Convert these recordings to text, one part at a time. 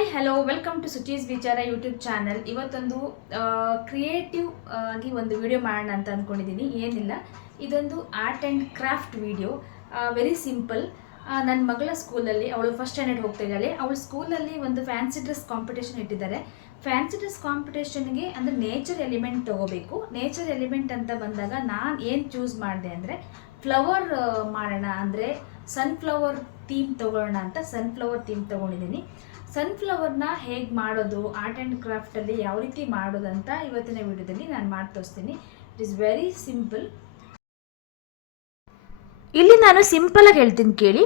Hi hello welcome to ಸುಚೀಸ್ ವಿಚಾರ YouTube channel. ಇವತ್ತೊಂದು creative ಆಗಿ ಒಂದು ವಿಡಿಯೋ ಮಾಡೋಣ ಅಂತ ಅಂದ್ಕೊಂಡಿದ್ದೀನಿ. ಏನಿಲ್ಲ, ಇದೊಂದು art and craft video. Very simple. ನನ್ನ ಮಗಳ ಸ್ಕೂಲಲ್ಲಿ, ಅವಳು ಫಸ್ಟ್ ಸ್ಟ್ಯಾಂಡರ್ಡ್ ಹೋಗ್ತಾ ಇದ್ದಾಳೆ, ಅವಳ ಸ್ಕೂಲಲ್ಲಿ ಒಂದು ಫ್ಯಾನ್ಸಿ ಡ್ರೆಸ್ ಕಾಂಪಿಟೇಷನ್ ಇಟ್ಟಿದ್ದಾರೆ. ಫ್ಯಾನ್ಸಿ ಡ್ರೆಸ್ ಕಾಂಪಿಟೇಷನ್ಗೆ ಅಂದರೆ ನೇಚರ್ ಎಲಿಮೆಂಟ್ ತೊಗೋಬೇಕು. ನೇಚರ್ ಎಲಿಮೆಂಟ್ ಅಂತ ಬಂದಾಗ ನಾನು ಏನು ಚೂಸ್ ಮಾಡಿದೆ ಅಂದರೆ ಫ್ಲವರ್ ಮಾಡೋಣ, ಅಂದರೆ ಸನ್ಫ್ಲವರ್ ಥೀಮ್ ತೊಗೊಳ್ಳೋಣ ಅಂತ ಸನ್ಫ್ಲವರ್ ಥೀಮ್ ತೊಗೊಂಡಿದ್ದೀನಿ. ಸನ್ಫ್ಲವರ್ನ ಹೇಗೆ ಮಾಡೋದು, ಆರ್ಟ್ ಆ್ಯಂಡ್ ಕ್ರಾಫ್ಟಲ್ಲಿ ಯಾವ ರೀತಿ ಮಾಡೋದು ಅಂತ ಇವತ್ತಿನ ವಿಡಿಯೋದಲ್ಲಿ ನಾನು ಮಾಡಿ ತೋರಿಸ್ತೀನಿ. It is very simple. ಇಲ್ಲಿ ನಾನು ಸಿಂಪಲಾಗಿ ಹೇಳ್ತೀನಿ ಕೇಳಿ.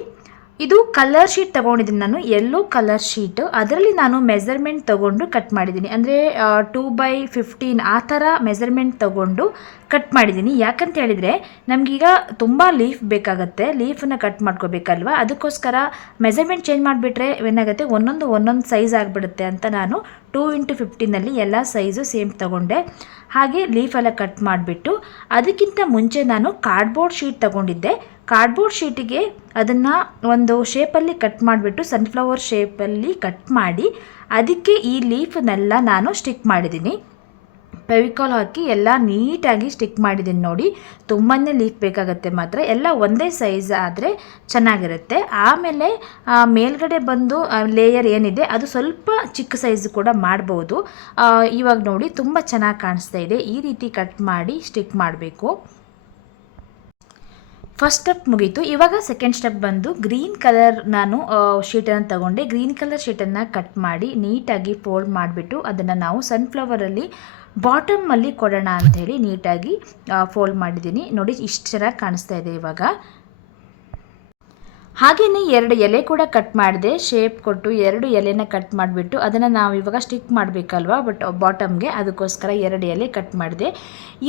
ಇದು ಕಲರ್ ಶೀಟ್ ತೊಗೊಂಡಿದ್ದೀನಿ ನಾನು, ಯೆಲ್ಲೋ ಕಲರ್ ಶೀಟ್. ಅದರಲ್ಲಿ ನಾನು ಮೆಜರ್ಮೆಂಟ್ ತೊಗೊಂಡು ಕಟ್ ಮಾಡಿದ್ದೀನಿ. ಅಂದರೆ 2/15 ಆ ಥರ ಮೆಜರ್ಮೆಂಟ್ ತೊಗೊಂಡು ಕಟ್ ಮಾಡಿದ್ದೀನಿ. ಯಾಕಂತ ಹೇಳಿದರೆ ನಮಗೀಗ ತುಂಬ ಲೀಫ್ ಬೇಕಾಗುತ್ತೆ, ಲೀಫನ್ನು ಕಟ್ ಮಾಡ್ಕೋಬೇಕಲ್ವ, ಅದಕ್ಕೋಸ್ಕರ ಮೆಜರ್ಮೆಂಟ್ ಚೇಂಜ್ ಮಾಡಿಬಿಟ್ರೆ ಏನಾಗುತ್ತೆ, ಒಂದೊಂದು ಸೈಜ್ ಆಗಿಬಿಡುತ್ತೆ ಅಂತ ನಾನು 2x15 ಎಲ್ಲ ಸೈಜು ಸೇಮ್ ತೊಗೊಂಡೆ. ಹಾಗೆ ಲೀಫೆಲ್ಲ ಕಟ್ ಮಾಡಿಬಿಟ್ಟು ಅದಕ್ಕಿಂತ ಮುಂಚೆ ನಾನು ಕಾರ್ಡ್ಬೋರ್ಡ್ ಶೀಟ್ ತೊಗೊಂಡಿದ್ದೆ. ಕಾರ್ಡ್ಬೋರ್ಡ್ ಶೀಟಿಗೆ ಅದನ್ನು ಒಂದು ಶೇಪಲ್ಲಿ ಕಟ್ ಮಾಡಿಬಿಟ್ಟು ಸನ್ಫ್ಲವರ್ ಶೇಪಲ್ಲಿ ಕಟ್ ಮಾಡಿ ಅದಕ್ಕೆ ಈ ಲೀಫನ್ನೆಲ್ಲ ನಾನು ಸ್ಟಿಕ್ ಮಾಡಿದ್ದೀನಿ. ಫೆವಿಕಾಲ್ ಹಾಕಿ ಎಲ್ಲ ನೀಟಾಗಿ ಸ್ಟಿಕ್ ಮಾಡಿದ್ದೀನಿ ನೋಡಿ. ತುಂಬಾ ಲೀಫ್ ಬೇಕಾಗುತ್ತೆ, ಮಾತ್ರ ಎಲ್ಲ ಒಂದೇ ಸೈಜ್ ಆದರೆ ಚೆನ್ನಾಗಿರುತ್ತೆ. ಆಮೇಲೆ ಮೇಲ್ಗಡೆ ಬಂದು ಲೇಯರ್ ಏನಿದೆ ಅದು ಸ್ವಲ್ಪ ಚಿಕ್ಕ ಸೈಜ್ ಕೂಡ ಮಾಡ್ಬೋದು. ಇವಾಗ ನೋಡಿ ತುಂಬ ಚೆನ್ನಾಗಿ ಕಾಣಿಸ್ತಾ ಇದೆ. ಈ ರೀತಿ ಕಟ್ ಮಾಡಿ ಸ್ಟಿಕ್ ಮಾಡಬೇಕು. ಫಸ್ಟ್ ಸ್ಟೆಪ್ ಮುಗೀತು. ಇವಾಗ ಸೆಕೆಂಡ್ ಸ್ಟೆಪ್ ಬಂದು ಗ್ರೀನ್ ಕಲರ್ ನಾನು ಶೀಟನ್ನು ತಗೊಂಡೆ. ಗ್ರೀನ್ ಕಲರ್ ಶೀಟನ್ನು ಕಟ್ ಮಾಡಿ ನೀಟಾಗಿ ಫೋಲ್ಡ್ ಮಾಡಿಬಿಟ್ಟು ಅದನ್ನು ನಾವು ಸನ್ಫ್ಲವರಲ್ಲಿ ಬಾಟಮಲ್ಲಿ ಕೊಡೋಣ ಅಂಥೇಳಿ ನೀಟಾಗಿ ಫೋಲ್ಡ್ ಮಾಡಿದ್ದೀನಿ ನೋಡಿ. ಇಷ್ಟು ಚೆನ್ನಾಗಿ ಕಾಣಿಸ್ತಾ ಇದೆ ಇವಾಗ. ಹಾಗೆಯೇ 2 ಎಲೆ ಕೂಡ ಕಟ್ ಮಾಡಿದೆ, ಶೇಪ್ ಕೊಟ್ಟು 2 ಎಲೆನ ಕಟ್ ಮಾಡಿಬಿಟ್ಟು ಅದನ್ನು ನಾವು ಇವಾಗ ಸ್ಟಿಕ್ ಮಾಡಬೇಕಲ್ವ ಬಾಟಮ್ಗೆ, ಅದಕ್ಕೋಸ್ಕರ 2 ಎಲೆ ಕಟ್ ಮಾಡಿದೆ.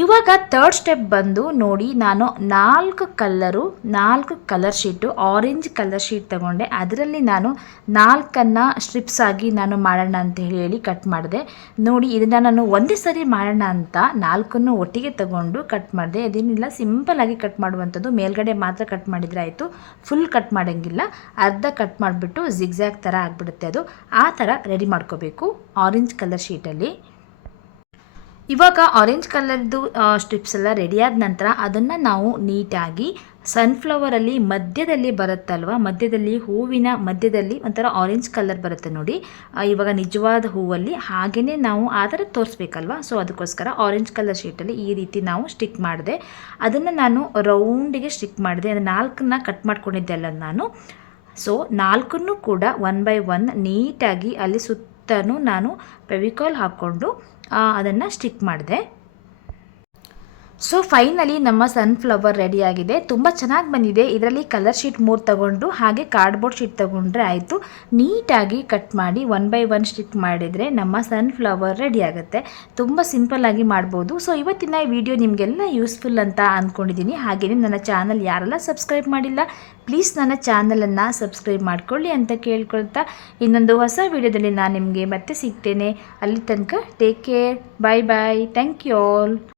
ಇವಾಗ ಥರ್ಡ್ ಸ್ಟೆಪ್ ಬಂದು ನೋಡಿ, ನಾನು 4 colour sheet, orange colour sheet ತಗೊಂಡೆ. ಅದರಲ್ಲಿ ನಾನು 4 ಸ್ಟ್ರಿಪ್ಸ್ ಆಗಿ ನಾನು ಮಾಡೋಣ ಅಂತ ಹೇಳಿ ಕಟ್ ಮಾಡಿದೆ ನೋಡಿ. ಇದನ್ನು ನಾನು ಒಂದೇ ಸರಿ ಮಾಡೋಣ ಅಂತ 4 ಒಟ್ಟಿಗೆ ತಗೊಂಡು ಕಟ್ ಮಾಡಿದೆ. ಅದೇನಿಲ್ಲ, ಸಿಂಪಲ್ಲಾಗಿ ಕಟ್ ಮಾಡುವಂಥದ್ದು. ಮೇಲ್ಗಡೆ ಮಾತ್ರ ಕಟ್ ಮಾಡಿದರೆ ಆಯಿತು, ಫುಲ್ ಕಟ್ ಮಾಡೋಂಗಿಲ್ಲ. ಅರ್ಧ ಕಟ್ ಮಾಡಿಬಿಟ್ಟು ಜಿಗ್ಜ್ಯಾಗ್ ಥರ ಆಗಿಬಿಡುತ್ತೆ ಅದು. ಆ ಥರ ರೆಡಿ ಮಾಡ್ಕೋಬೇಕು ಆರೆಂಜ್ ಕಲರ್ ಶೀಟಲ್ಲಿ. ಇವಾಗ ಆರೆಂಜ್ ಕಲರ್ದು ಸ್ಟ್ರಿಪ್ಸ್ ಎಲ್ಲ ರೆಡಿಯಾದ ನಂತರ ಅದನ್ನು ನಾವು ನೀಟಾಗಿ ಸನ್ಫ್ಲವರಲ್ಲಿ ಮಧ್ಯದಲ್ಲಿ ಬರುತ್ತಲ್ವ, ಮಧ್ಯದಲ್ಲಿ ಹೂವಿನ ಮಧ್ಯದಲ್ಲಿ ಒಂಥರ ಆರೆಂಜ್ ಕಲರ್ ಬರುತ್ತೆ ನೋಡಿ. ಇವಾಗ ನಿಜವಾದ ಹೂವಲ್ಲಿ ಹಾಗೆಯೇ ನಾವು ಆ ಥರ ತೋರಿಸ್ಬೇಕಲ್ವ, ಸೊ ಅದಕ್ಕೋಸ್ಕರ ಆರೆಂಜ್ ಕಲರ್ ಶೀಟಲ್ಲಿ ಈ ರೀತಿ ನಾವು ಸ್ಟಿಕ್ ಮಾಡಿದೆ. ಅದನ್ನು ನಾನು ರೌಂಡಿಗೆ ಸ್ಟಿಕ್ ಮಾಡಿದೆ. ಅದು 4 ಕಟ್ ಮಾಡ್ಕೊಂಡಿದ್ದೆ ಅಲ್ಲ ನಾನು. ಸೊ 4 ಕೂಡ 1 by 1 ನೀಟಾಗಿ ಅಲ್ಲಿ ಸುತ್ತಲೂ ನಾನು ಫೆವಿಕಾಲ್ ಹಾಕ್ಕೊಂಡು ಅದನ್ನು ಸ್ಟಿಕ್ ಮಾಡಿದೆ. ಸೊ ಫೈನಲಿ ನಮ್ಮ ಸನ್ಫ್ಲವರ್ ರೆಡಿಯಾಗಿದೆ. ತುಂಬ ಚೆನ್ನಾಗಿ ಬಂದಿದೆ. ಇದರಲ್ಲಿ ಕಲರ್ ಶೀಟ್ 3 ತಗೊಂಡು ಹಾಗೆ ಕಾರ್ಡ್ಬೋರ್ಡ್ ಶೀಟ್ ತೊಗೊಂಡ್ರೆ ಆಯಿತು. ನೀಟಾಗಿ ಕಟ್ ಮಾಡಿ 1 by 1 ಸ್ಟಿಕ್ ಮಾಡಿದರೆ ನಮ್ಮ ಸನ್ಫ್ಲವರ್ ರೆಡಿ ಆಗುತ್ತೆ. ತುಂಬ ಸಿಂಪಲ್ಲಾಗಿ ಮಾಡ್ಬೋದು. ಸೊ ಇವತ್ತಿನ ಈ ವಿಡಿಯೋ ನಿಮಗೆಲ್ಲ ಯೂಸ್ಫುಲ್ ಅಂತ ಅಂದ್ಕೊಂಡಿದ್ದೀನಿ. ಹಾಗೆಯೇ ನನ್ನ ಚಾನಲ್ ಯಾರೆಲ್ಲ ಸಬ್ಸ್ಕ್ರೈಬ್ ಮಾಡಿಲ್ಲ, ಪ್ಲೀಸ್ ನನ್ನ ಚಾನಲನ್ನು ಸಬ್ಸ್ಕ್ರೈಬ್ ಮಾಡ್ಕೊಳ್ಳಿ ಅಂತ ಕೇಳ್ಕೊಳ್ತಾ, ಇನ್ನೊಂದು ಹೊಸ ವಿಡಿಯೋದಲ್ಲಿ ನಾನು ನಿಮಗೆ ಮತ್ತೆ ಸಿಗ್ತೇನೆ. ಅಲ್ಲಿ ತನಕ take care, bye bye, thank you all.